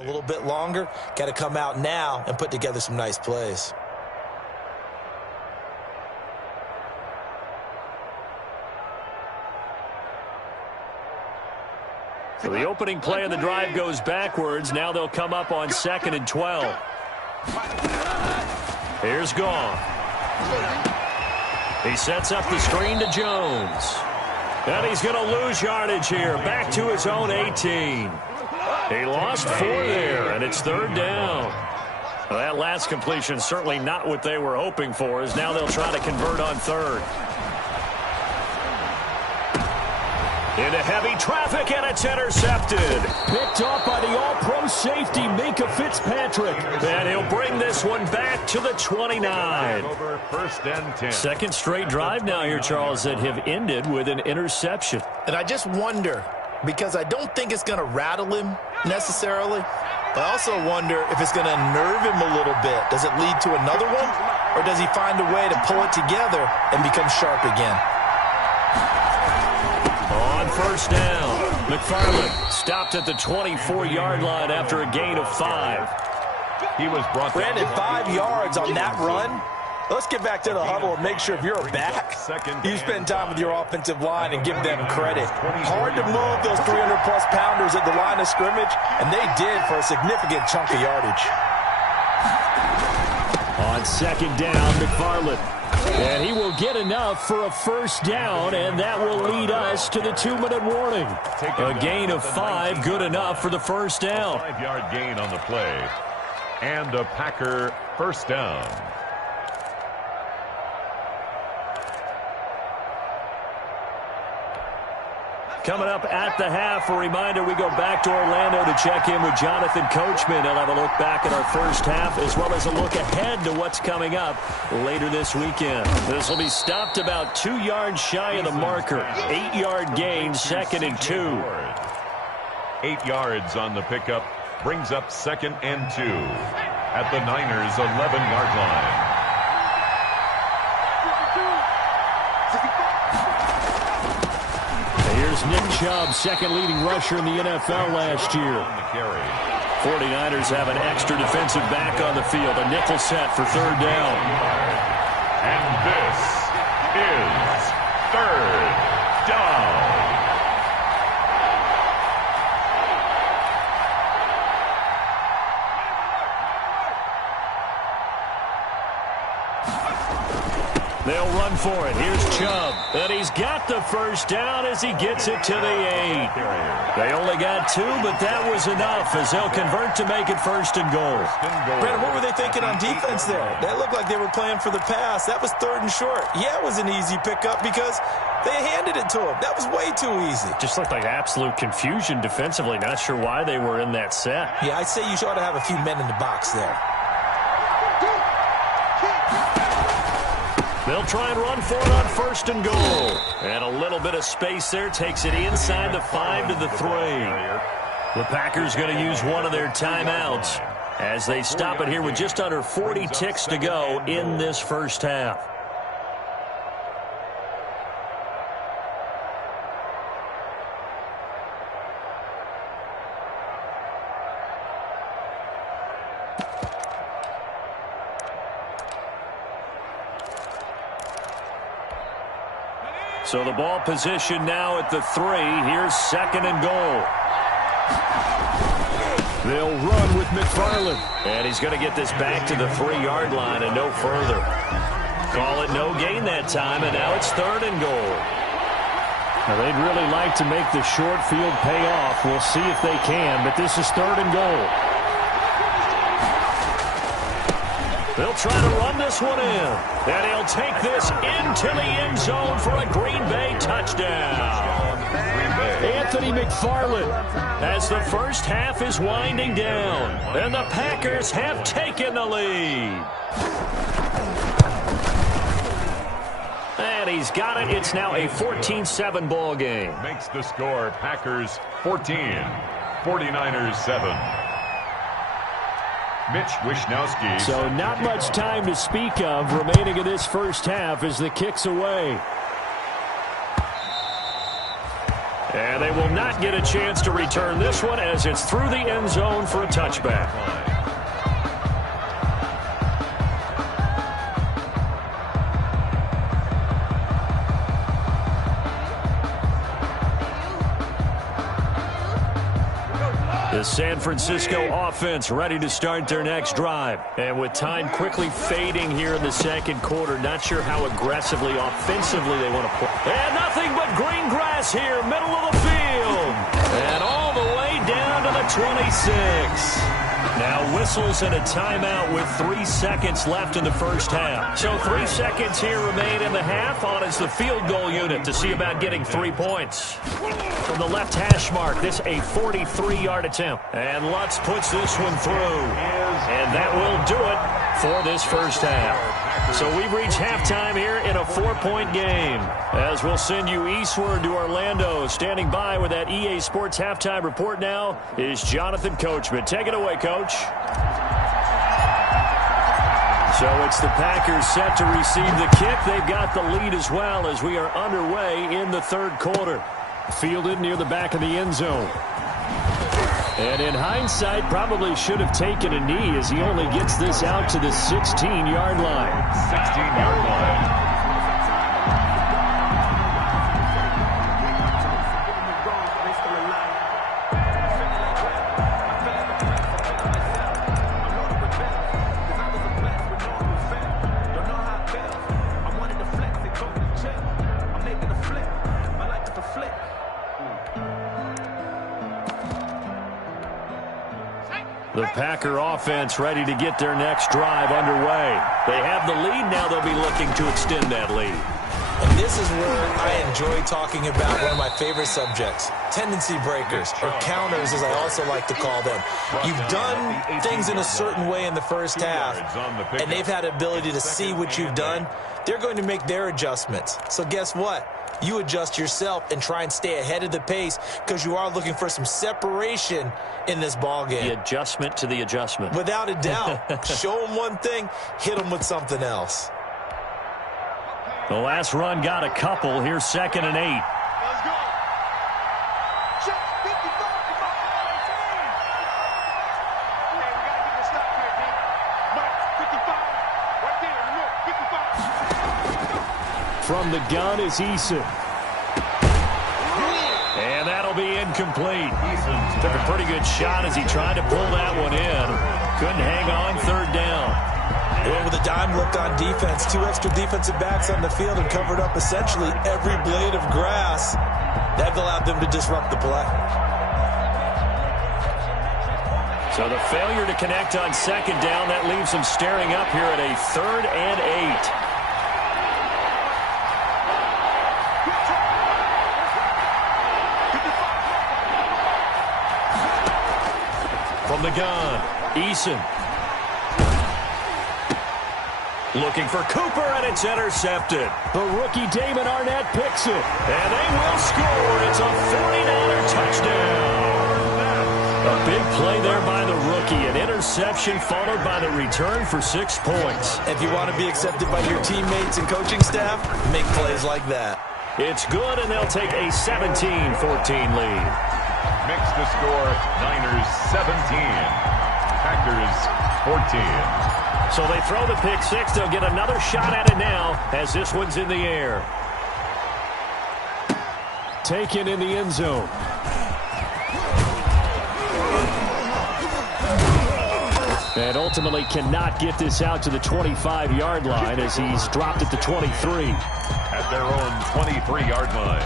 A little bit longer, got to come out now and put together some nice plays. So the opening play of the drive goes backwards. Now they'll come up on 2nd and 12. Here's Goff. He sets up the screen to Jones. And he's going to lose yardage here. Back to his own 18. He lost 4 there, and it's 3rd down. Well, that last completion certainly not what they were hoping for, as now they'll try to convert on 3rd. Into heavy traffic, and it's intercepted. Picked off by the all-pro safety, Minka Fitzpatrick. And he'll bring this one back to the 29. Over 1st and 10. Second straight drive now here, Charles, that have ended with an interception. And I just wonder, because I don't think it's going to rattle him necessarily. I also wonder if it's going to unnerve him a little bit. Does it lead to another one? Or does he find a way to pull it together and become sharp again? On 1st down, McFarland stopped at the 24-yard line after a gain of 5. He was brought down. Brandon, 5 yards on that run. Let's get back to the huddle and make sure if you're a back, you spend time with your offensive line and give them credit. Hard to move those 300-plus pounders at the line of scrimmage, and they did for a significant chunk of yardage. On 2nd down, McFarland. And he will get enough for a 1st down, and that will lead us to the 2-minute warning. A gain of 5, good enough for the 1st down. 5-yard gain on the play. And a Packer 1st down. Coming up at the half, a reminder, we go back to Orlando to check in with Jonathan Coachman. He'll have a look back at our 1st half as well as a look ahead to what's coming up later this weekend. This will be stopped about 2 yards shy of the marker. 8-yard gain, 2nd and 2. 8 yards on the pickup brings up 2nd and 2 at the Niners' 11-yard line. Here's Nick Chubb, 2nd leading rusher in the NFL last year. 49ers have an extra defensive back on the field. A nickel set for 3rd down. And this is 3rd down. They'll run for it. Here's Chubb. And he's got the 1st down as he gets it to the 8. They only got 2, but that was enough as they'll convert to make it 1st and goal. Brandon, what were they thinking on defense there? That looked like they were playing for the pass. That was 3rd and short. Yeah, it was an easy pickup because they handed it to him. That was way too easy. Just looked like absolute confusion defensively. Not sure why they were in that set. Yeah, I'd say you ought to have a few men in the box there. They'll try and run for it on 1st and goal. And a little bit of space there takes it inside the 5 to the 3. The Packers going to use one of their timeouts as they stop it here with just under 40 ticks to go in this 1st half. So the ball position now at the 3. Here's 2nd and goal. They'll run with McFarland. And he's going to get this back to the 3-yard line and no further. Call it no gain that time, and now it's 3rd and goal. Now they'd really like to make the short field pay off. We'll see if they can, but this is 3rd and goal. They'll try to run this one in. And he'll take this into the end zone for a Green Bay touchdown. Anthony McFarland as the 1st half is winding down. And the Packers have taken the lead. And he's got it. It's now a 14-7 ball game. Makes the score Packers 14, 49ers 7. Mitch Wishnowsky. So not much time to speak of remaining in this 1st half as the kick's away. And they will not get a chance to return this one as it's through the end zone for a touchback. The San Francisco offense ready to start their next drive. And with time quickly fading here in the second quarter, not sure how aggressively, offensively they want to play. And nothing but green grass here, middle of the field. And all the way down to the 26. Now whistles and a timeout with 3 seconds left in the first half. So 3 seconds here remain in the half. On is the field goal unit to see about getting 3 points. From the left hash mark, this a 43-yard attempt. And Lutz puts this one through. And that will do it for this first half. So we've reached halftime here in a 4-point game. As we'll send you eastward to Orlando. Standing by with that EA Sports halftime report now is Jonathan Coachman. Take it away, Coach. So it's the Packers set to receive the kick. They've got the lead as well as we are underway in the third quarter. Fielded near the back of the end zone. And in hindsight, probably should have taken a knee as he only gets this out to the 16-yard line. 16-yard line. The Packer offense ready to get their next drive underway. They have the lead now. They'll be looking to extend that lead. And this is where I enjoy talking about one of my favorite subjects, tendency breakers, or counters as I also like to call them. You've done things in a certain way in the first half, and they've had the ability to see what you've done. They're going to make their adjustments. So guess what? You adjust yourself and try and stay ahead of the pace because you are looking for some separation in this ball game. The adjustment to the adjustment. Without a doubt. Show them one thing, hit them with something else. The last run got a couple. Here's 2nd and 8. Let's go. Check 55. Hey, we got to get the stop here, D. Mike, 55. Right there. Look, 55. From the gun is Eason. And that'll be incomplete. Took a pretty good shot as he tried to pull that one in. Couldn't hang on, 3rd down. And with a dime look on defense, 2 extra defensive backs on the field and covered up essentially every blade of grass. That allowed them to disrupt the play. So the failure to connect on 2nd down, that leaves them staring up here at a 3rd and 8. From the gun, Eason. Looking for Cooper, and it's intercepted. The rookie Damon Arnett picks it, and they will score. It's a 49er touchdown. A big play there by the rookie. An interception followed by the return for 6 points. If you want to be accepted by your teammates and coaching staff, make plays like that. It's good, and they'll take a 17-14 lead. Makes the score Niners 17, Packers 14. So they throw the pick six. They'll get another shot at it now as this one's in the air. Taken in the end zone. And ultimately cannot get this out to the 25-yard line as he's dropped at the 23. At their own 23-yard line.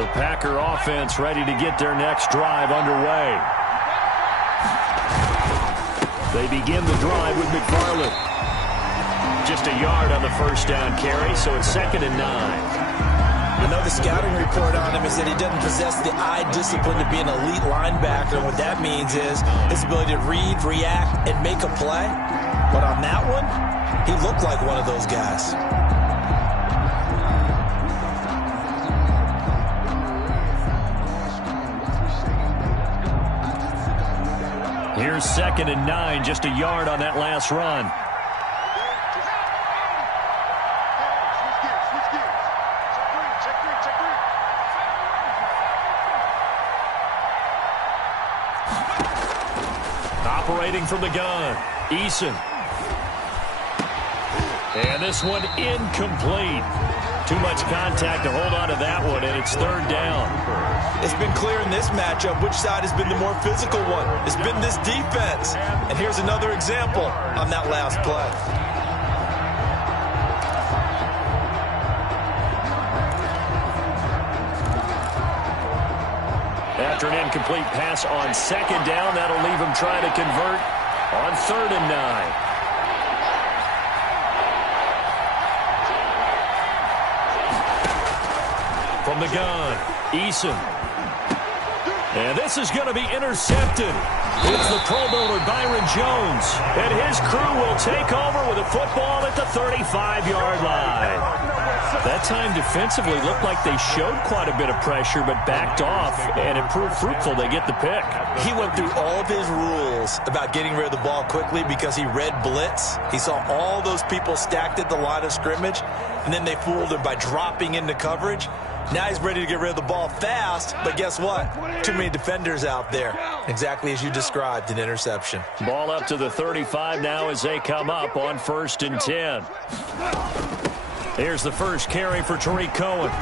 The Packer offense ready to get their next drive underway. They begin the drive with McFarland. Just a yard on the first down carry, so it's 2nd and 9. I know the scouting report on him is that he doesn't possess the eye discipline to be an elite linebacker. And what that means is his ability to read, react, and make a play. But on that one, he looked like one of those guys. Here's 2nd and 9, just a yard on that last run. Operating from the gun, Eason. And this one incomplete. Too much contact to hold on to that one, and it's 3rd down. It's been clear in this matchup which side has been the more physical one. It's been this defense. And here's another example on that last play. After an incomplete pass on 2nd down, that'll leave him trying to convert on 3rd and 9. From the gun, Eason. And this is going to be intercepted. It's the Pro Bowler Byron Jones. And his crew will take over with a football at the 35-yard line. That time defensively looked like they showed quite a bit of pressure but backed off, and it proved fruitful. They get the pick. He went through all of his rules about getting rid of the ball quickly because he read blitz. He saw all those people stacked at the line of scrimmage, and then they fooled him by dropping into coverage. Now he's ready to get rid of the ball fast, but guess what? Too many defenders out there. Exactly as you described, an interception. Ball up to the 35 now as they come up on 1st and 10. Here's the first carry for Tariq Cohen.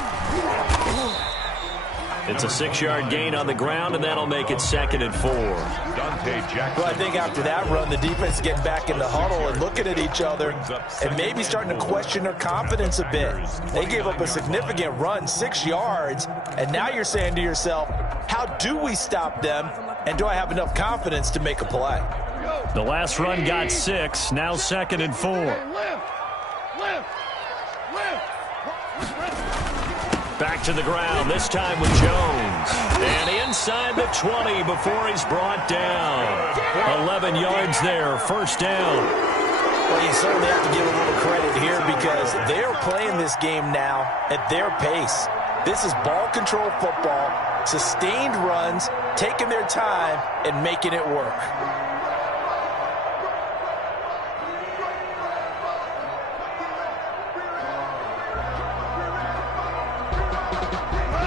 It's a 6-yard gain on the ground, and that'll make it 2nd and 4. Well, I think after that run, the defense is getting back in the huddle and looking at each other and maybe starting to question their confidence a bit. They gave up a significant run, 6 yards, and now you're saying to yourself, how do we stop them, and do I have enough confidence to make a play? The last run got 6, now 2nd and 4. Back to the ground, this time with Jones. And inside the 20 before he's brought down. 11 yards there, 1st down. Well, you certainly have to give a little credit here because they are playing this game now at their pace. This is ball control football, sustained runs, taking their time and making it work.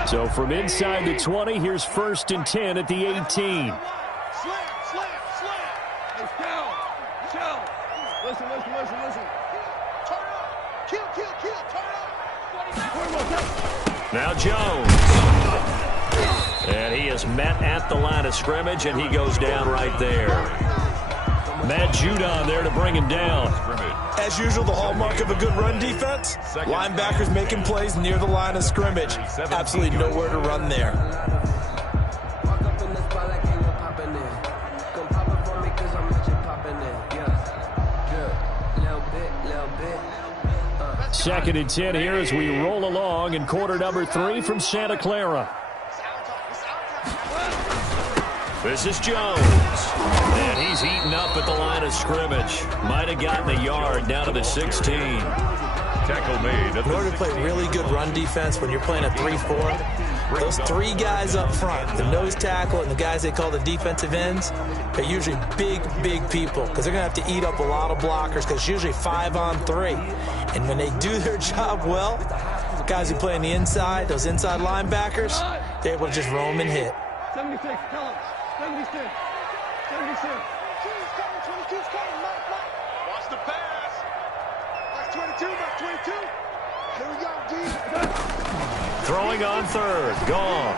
So from inside the 20, here's 1st and 10 at the 18. Slam. Hey, Shell. Listen. Turn up. Kill. Turn up. Now Jones. And he is met at the line of scrimmage, and he goes down right there. Matt Judon there to bring him down. As usual, the hallmark of a good run defense, linebackers making plays near the line of scrimmage. Absolutely nowhere to run there. Second and 10 here as we roll along in quarter number 3 from Santa Clara. This is Jones. And he's eaten up at the line of scrimmage. Might have gotten a yard down to the 16. Tackle made. In order to play really good run defense when you're playing a 3-4, those 3 guys up front, the nose tackle and the guys they call the defensive ends, they're usually big people because they're going to have to eat up a lot of blockers because it's usually 5-on-3. And when they do their job well, guys who play on the inside, those inside linebackers, they're able to just roam and hit. 76, tell him. 76. 76. 22's coming, Mike. Watch the pass. That's 22, that's 22. Here we go, D. Throwing on 3rd. Gone.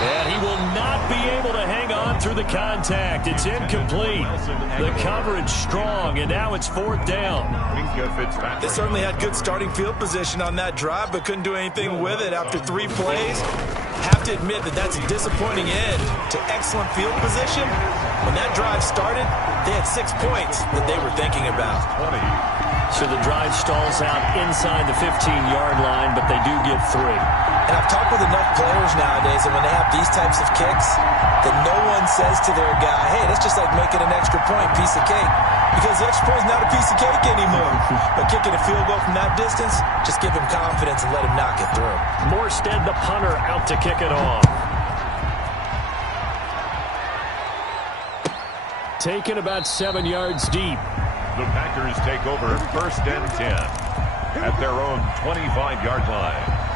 And he will not be able to hang on through the contact. It's incomplete. The coverage strong, and now it's 4th down. They certainly had good starting field position on that drive, but couldn't do anything with it after 3 plays. Have to admit that that's a disappointing end to excellent field position. When that drive started, they had 6 points that they were thinking about. So the drive stalls out inside the 15-yard line, but they do get 3. And I've talked with enough players nowadays that when they have these types of kicks, that no one says to their guy, hey, that's just like making an extra point, piece of cake. Because the extra point is not a piece of cake anymore. But kicking a field goal from that distance, just give him confidence and let him knock it through. Morstead, the punter, out to kick it off. Taken about 7 yards deep. The Packers take over 1st and 10 at their own 25-yard line.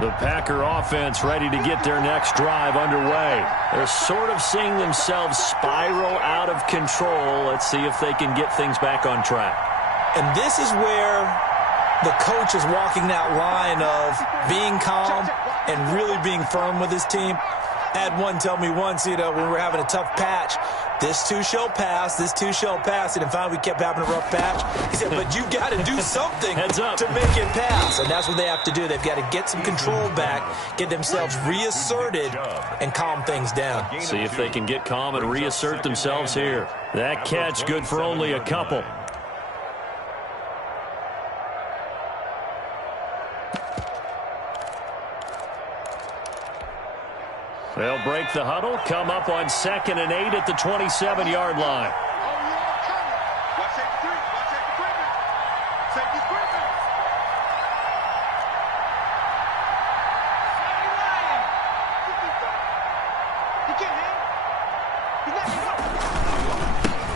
The Packer offense ready to get their next drive underway. They're sort of seeing themselves spiral out of control. Let's see if they can get things back on track. And this is where the coach is walking that line of being calm and really being firm with his team. I had one tell me once, when we were having a tough patch, this too shall pass, this too shall pass. And finally we kept having a rough patch. He said, but you got to do something to make it pass. And that's what they have to do. They've got to get some control back, get themselves reasserted, and calm things down. See if they can get calm and reassert themselves here. That catch good for only a couple. They'll break the huddle, come up on 2nd and 8 at the 27-yard line.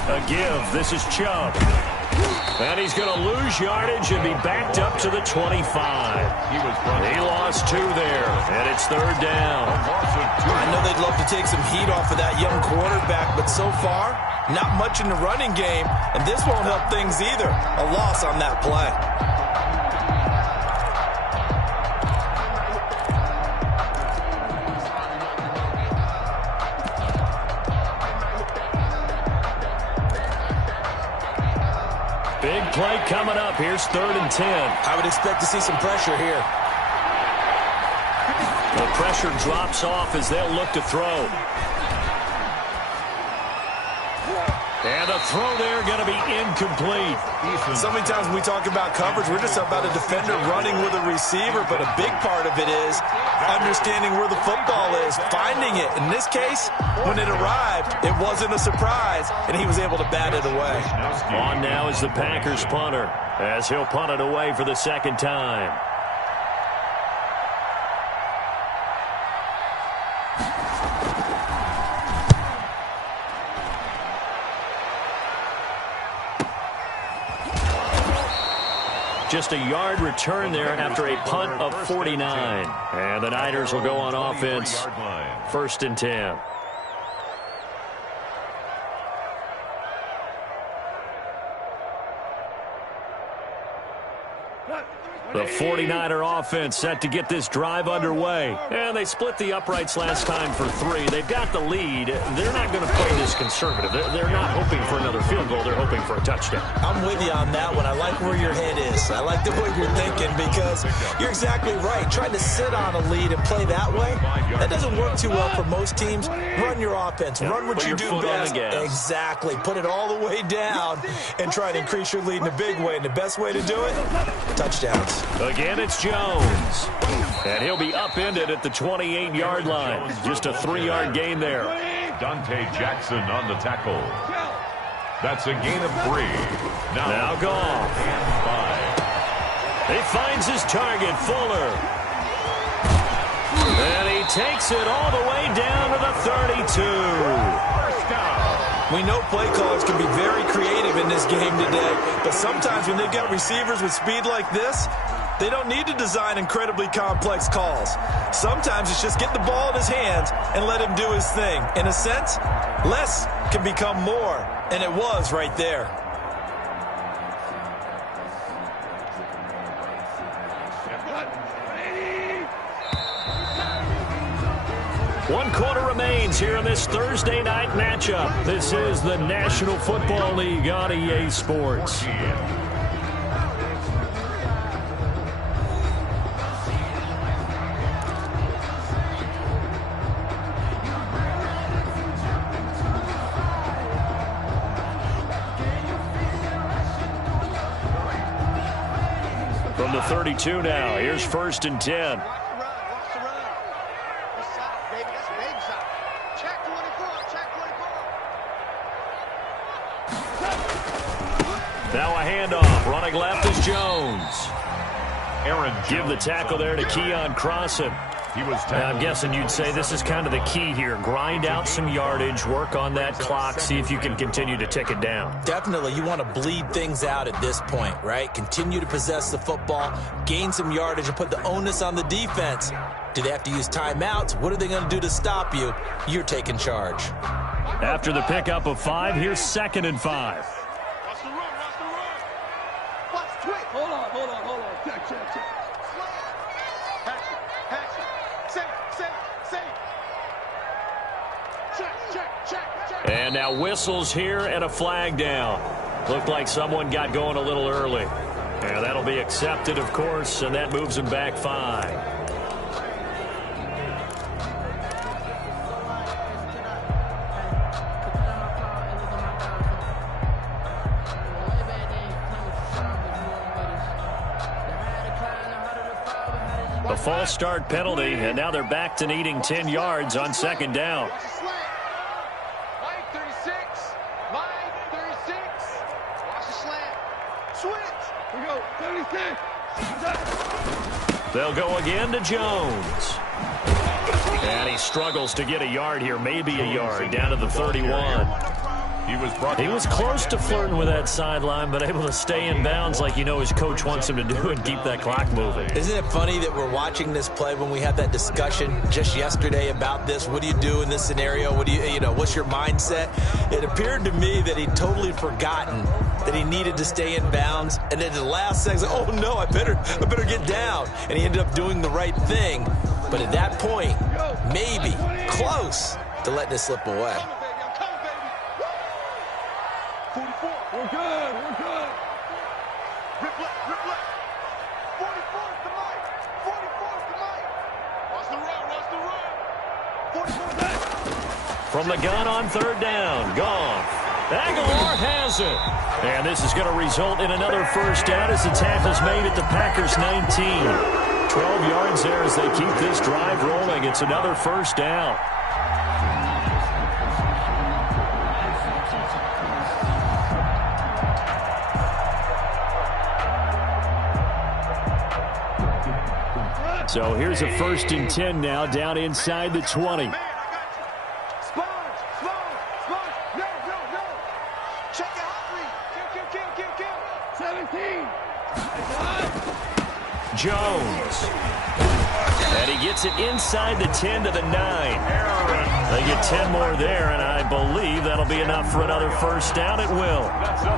A give. This is Chubb. And he's going to lose yardage and be backed up to the 25. He lost 2 there, and it's 3rd down. I know they'd love to take some heat off of that young quarterback, but so far, not much in the running game, and this won't help things either. A loss on that play. Big play coming up. Here's 3rd and 10. I would expect to see some pressure here. The pressure drops off as they'll look to throw. And a throw there going to be incomplete. So many times when we talk about coverage, we're just about a defender running with a receiver, but a big part of it is understanding where the football is, finding it. In this case, when it arrived, it wasn't a surprise, and he was able to bat it away. On now is the Packers punter, as he'll punt it away for the 2nd time. Just a yard return there after a punt of 49. And the Niners will go on offense. 1st and 10. The 49er offense set to get this drive underway. And they split the uprights last time for 3. They've got the lead. They're not going to play this conservative. They're not hoping for another field goal. They're hoping for a touchdown. I'm with you on that one. I like where your head is. I like the way you're thinking because you're exactly right. Trying to sit on a lead and play that way, that doesn't work too well for most teams. Run your offense. Run what you do best. Exactly. Put it all the way down and try to increase your lead in a big way. And the best way to do it, touchdowns. Again, it's Jones. And he'll be upended at the 28-yard line. Just a 3-yard gain there. Dante Jackson on the tackle. That's a gain of 3. Now gone. He finds his target, Fuller. And he takes it all the way down to the 32. We know play callers can be very creative in this game today, but sometimes when they've got receivers with speed like this, They don't need to design incredibly complex calls. Sometimes it's just get the ball in his hands and let him do his thing. In a sense, less can become more, and it was right there. One quarter remains here in this Thursday night matchup. This is the National Football League on EA Sports. From the 32 now, here's 1st and 10. Now a handoff. Running left is Jones. Aaron Jones. Give the tackle there to Keon Crossan. I'm guessing you'd say this is kind of the key here. Grind out some yardage, work on that clock, see if you can continue to tick it down. Definitely. You want to bleed things out at this point, right? Continue to possess the football, gain some yardage, and put the onus on the defense. Do they have to use timeouts? What are they going to do to stop you? You're taking charge. After the pickup of 5, here's 2nd and 5. Watch the run. Watch twitch. Hold on. Check. Action. Safe. Check. And now whistles here and a flag down. Looked like someone got going a little early. Yeah, that'll be accepted, of course, and that moves him back 5. A false start penalty, and now they're back to needing 10 yards on 2nd down. Watch the slant. Line 36. Watch the slant. Switch. Here we go. 36. They'll go again to Jones. And he struggles to get a yard here, maybe a yard, down to the 31. He was close to flirting with that sideline, but able to stay in bounds like you know his coach wants him to do and keep that clock moving. Isn't it funny that we're watching this play when we had that discussion just yesterday about this? What do you do in this scenario? What's your mindset? It appeared to me that he'd totally forgotten that he needed to stay in bounds, and then at the last second, oh no, I better get down. And he ended up doing the right thing. But at that point, maybe close to letting it slip away. 44. We're good. Rip left. 44 is the mic. Watch the run. 44 back. From the gun on 3rd down, gone. Aguilar has it. And this is going to result in another 1st down as the tackle's made at the Packers 19. 12 yards there as they keep this drive rolling. It's another 1st down. So here's a 1st and 10 now, down inside the 20. Man, I got you. Sponge. No. Check your hot read. Kill. 17. Jones. And he gets it inside the 10 to the 9. They get 10 more there, and I believe that'll be enough for another 1st down. It will.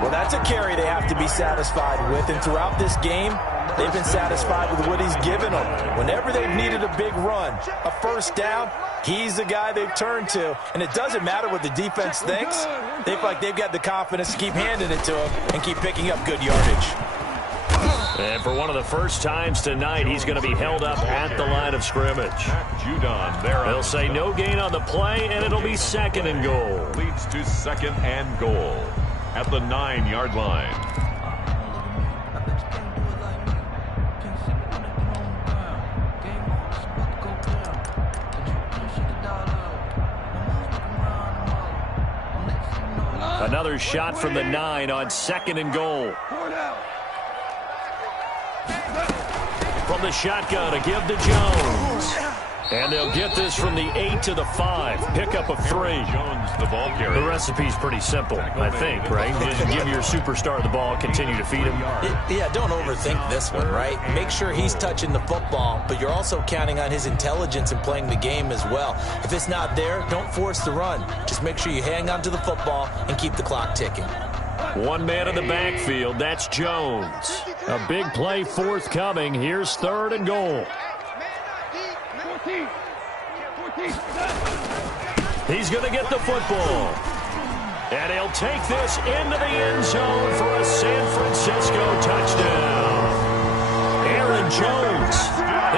Well, that's a carry they have to be satisfied with, and throughout this game, they've been satisfied with what he's given them. Whenever they've needed a big run, a 1st down, he's the guy they've turned to. And it doesn't matter what the defense thinks. They feel like they've got the confidence to keep handing it to him and keep picking up good yardage. And for one of the first times tonight, he's going to be held up at the line of scrimmage. They'll say no gain on the play, and it'll be 2nd and goal. Leads to 2nd and goal at the 9-yard line. Another shot from the 9 on 2nd and goal. From the shotgun, a give to Jones. And they'll get this from the 8 to the 5. Pickup of 3. Jones, the ball carrier. The recipe's pretty simple, I think, right? Just give your superstar the ball, continue to feed him. Yeah, don't overthink this one, right? Make sure he's touching the football, but you're also counting on his intelligence in playing the game as well. If it's not there, don't force the run. Just make sure you hang on to the football and keep the clock ticking. One man in the backfield, that's Jones. A big play forthcoming. Here's 3rd and goal. He's going to get the football. And he'll take this into the end zone for a San Francisco touchdown. Aaron Jones,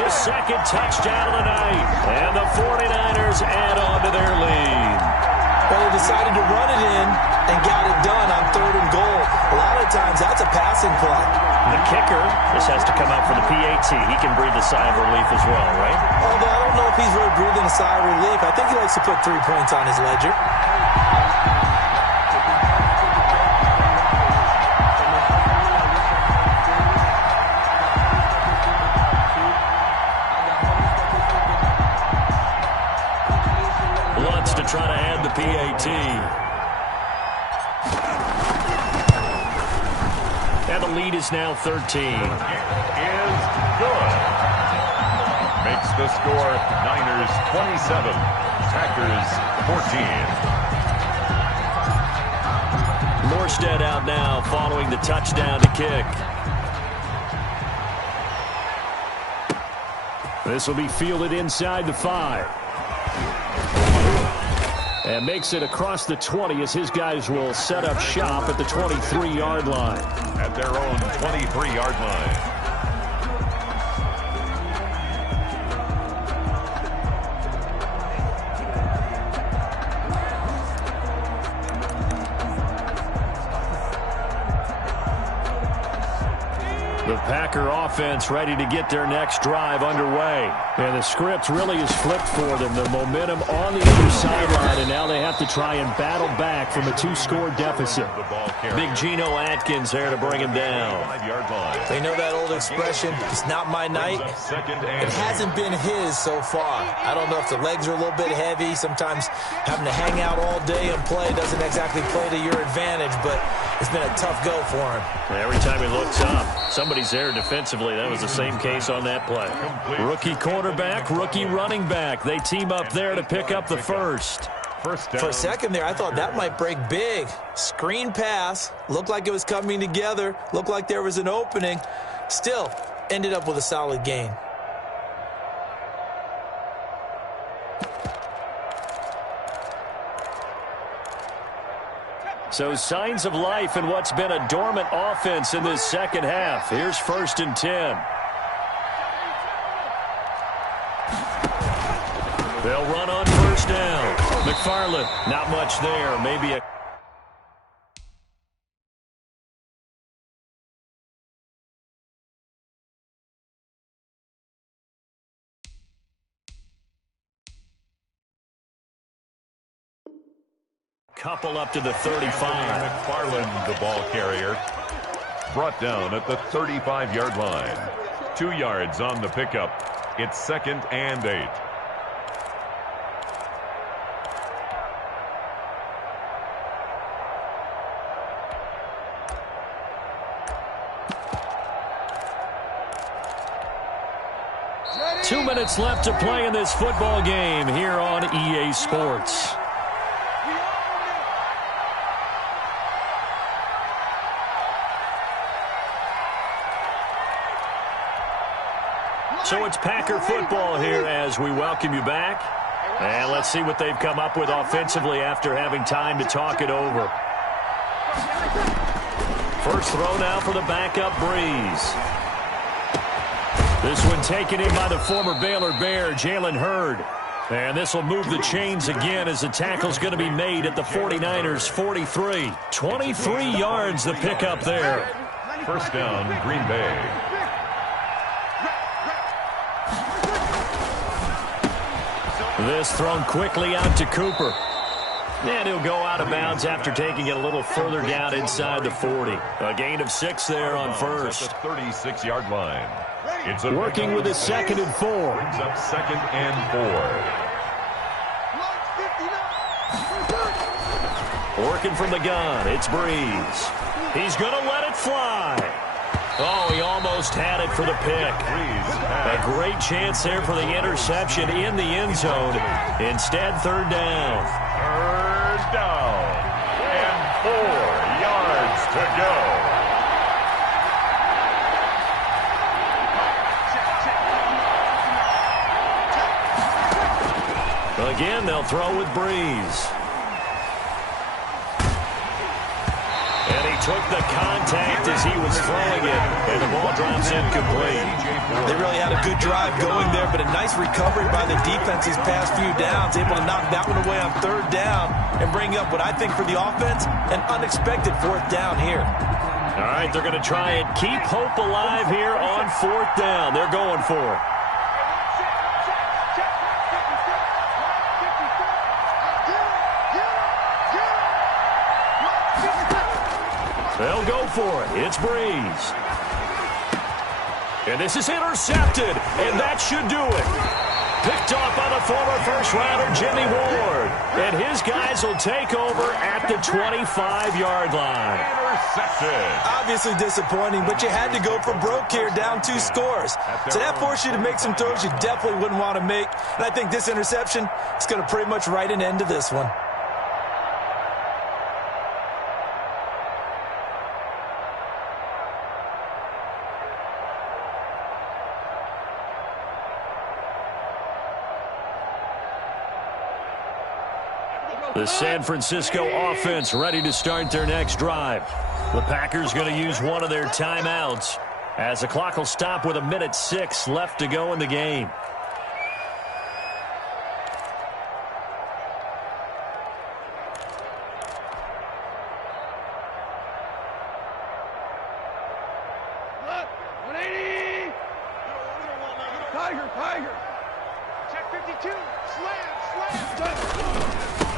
his 2nd touchdown of the night. And the 49ers add on to their lead. Well, they decided to run it in and got it done on 3rd and goal. A lot of times, that's a passing play. The kicker, this has to come out for the PAT. He can breathe a sigh of relief as well, right? Although I don't know if he's really breathing a sigh of relief. I think he likes to put 3 points on his ledger. Lutz to try to add the PAT. And the lead is now 13. Is good. Makes the score Niners 27, Packers 14. Morstead out now following the touchdown to kick. This will be fielded inside the 5. And makes it across the 20 as his guys will set up shop at the 23-yard line. At their own 23-yard line. The Packer offense ready to get their next drive underway. And the script really is flipped for them. The momentum on the other sideline, and now they have to try and battle back from a 2-score deficit. Big Geno Atkins there to bring him down. They know that old expression, it's not my night. It hasn't been his so far. I don't know if the legs are a little bit heavy. Sometimes having to hang out all day and play doesn't exactly play to your advantage, but it's been a tough go for him. Every time he looks up, somebody's there defensively. That was the same case on that play. Rookie quarterback, rookie running back. They team up there to pick up the first. For a second there, I thought that might break big. Screen pass. Looked like it was coming together. Looked like there was an opening. Still, ended up with a solid gain. So signs of life in what's been a dormant offense in this second half. Here's 1st and 10. They'll run on 1st down. McFarland, not much there. Maybe a... couple up to the 35. McFarland, the ball carrier, brought down at the 35-yard line. 2 yards on the pickup. It's 2nd and 8. Ready? 2 minutes left to play in this football game here on EA Sports. So it's Packer football here as we welcome you back. And let's see what they've come up with offensively after having time to talk it over. First throw now for the backup Breeze. This one taken in by the former Baylor Bear, Jalen Hurd. And this will move the chains again as the tackle's going to be made at the 49ers 43. 23 yards the pickup there. First down, Green Bay. This thrown quickly out to Cooper. And he'll go out of bounds after taking it a little further down inside the 40. A gain of 6 there on first. At the 36-yard line. It's working with his 2nd and 4. Brings up 2nd and 4. Working from the gun, it's Breeze. He's going to let it fly. Oh, he almost had it for the pick. A great chance there for the interception in the end zone. Instead, 3rd down. 3rd down. And 4 yards to go. Again, they'll throw with Breeze. And he took the contact as he was throwing it, and the ball drops incomplete. They really had a good drive going there, but a nice recovery by the defense these past few downs, able to knock that one away on 3rd down and bring up what I think for the offense, an unexpected 4th down here. All right, they're going to try and keep hope alive here on 4th down. They're going for it. They'll go for it. It's Breeze. And this is intercepted, and that should do it. Picked off by the former first-rounder Jimmy Ward. And his guys will take over at the 25-yard line. Intercepted. Obviously disappointing, but you had to go for broke here, down 2 scores. So that forced you to make some throws you definitely wouldn't want to make. And I think this interception is going to pretty much write an end to this one. The San Francisco offense ready to start their next drive. The Packers going to use one of their timeouts as the clock will stop with 1:06 left to go in the game.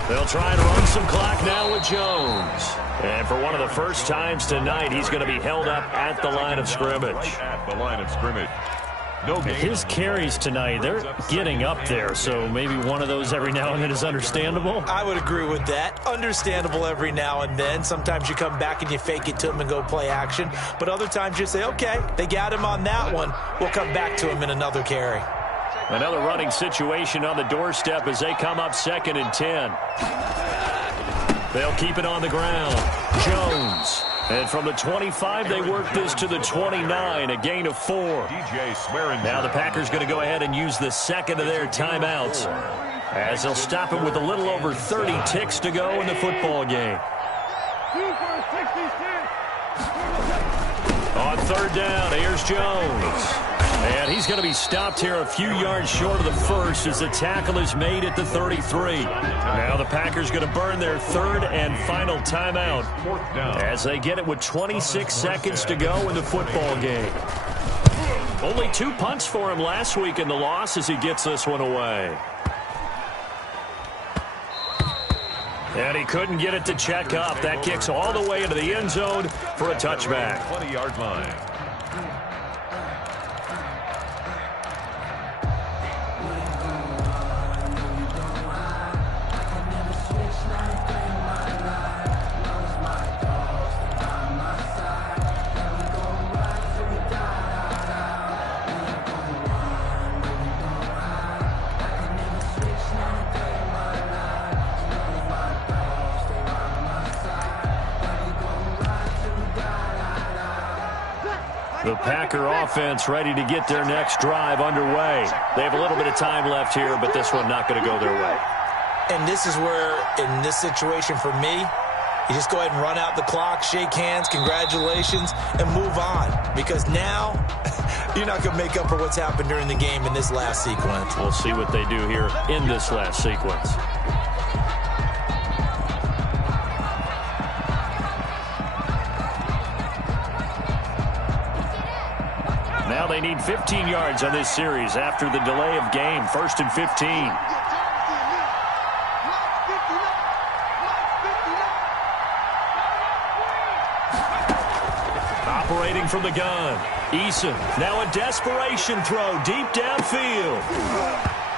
They'll try and run some clock now with Jones. And for one of the first times tonight, he's going to be held up at the line of scrimmage. At the line of scrimmage. No gain. His carries tonight, they're getting up there, so maybe one of those every now and then is understandable. I would agree with that. Understandable every now and then. Sometimes you come back and you fake it to him and go play action. But other times you say, okay, they got him on that one. We'll come back to him in another carry. Another running situation on the doorstep as they come up 2nd and 10. They'll keep it on the ground. Jones. And from the 25, they work this to the 29, a gain of 4. DJ Swearingen. Now the Packers going to go ahead and use the 2nd of their timeouts as they'll stop it with a little over 30 ticks to go in the football game. On 3rd down, here's Jones. And he's going to be stopped here a few yards short of the first as the tackle is made at the 33. Now the Packers going to burn their 3rd and final timeout as they get it with 26 seconds to go in the football game. Only 2 punts for him last week in the loss as he gets this one away. And he couldn't get it to check up. That kicks all the way into the end zone for a touchback. 20-yard line. The Packer offense ready to get their next drive underway. They have a little bit of time left here, but this one not going to go their way. And this is where, in this situation for me, you just go ahead and run out the clock, shake hands, congratulations, and move on. Because now, you're not going to make up for what's happened during the game in this last sequence. We'll see what they do here in this last sequence. Now they need 15 yards on this series after the delay of game. 1st and 15. waiting from the gun. Eason, now a desperation throw deep downfield.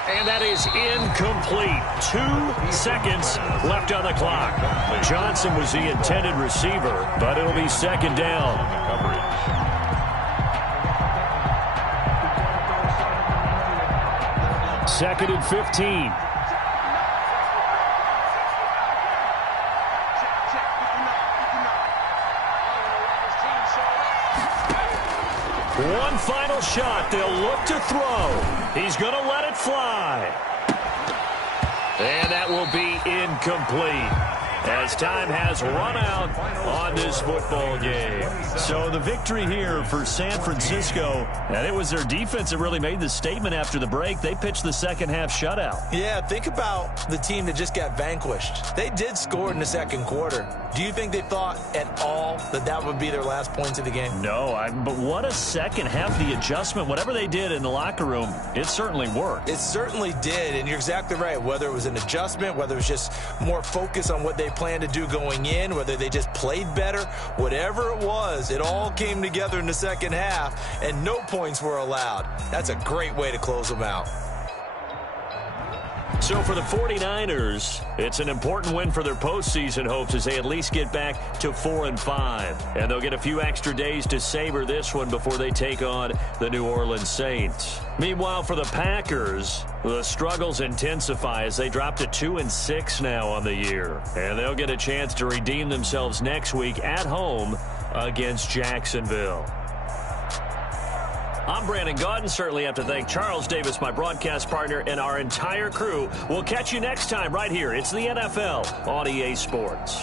And that is incomplete. 2 seconds left on the clock. Johnson was the intended receiver, but it'll be second down. Second and 15. One final shot. They'll look to throw. He's going to let it fly. And that will be incomplete, as time has run out on this football game. So the victory here for San Francisco, and it was their defense that really made the statement after the break. They pitched the second half shutout. Yeah, think about the team that just got vanquished. They did score in the second quarter. Do you think they thought at all that that would be their last points of the game? No, but what a second half. The adjustment, whatever they did in the locker room, it certainly worked. It certainly did, and you're exactly right. Whether it was an adjustment, whether it was just more focus on what they planned to do going in, whether they just played better, whatever it was, it all came together in the second half, and no points were allowed. That's a great way to close them out. So for the 49ers, it's an important win for their postseason hopes as they at least get back to 4-5. And they'll get a few extra days to savor this one before they take on the New Orleans Saints. Meanwhile, for the Packers, the struggles intensify as they drop to 2-6 now on the year. And they'll get a chance to redeem themselves next week at home against Jacksonville. I'm Brandon Gaudin. Certainly have to thank Charles Davis, my broadcast partner, and our entire crew. We'll catch you next time right here. It's the NFL on EA Sports.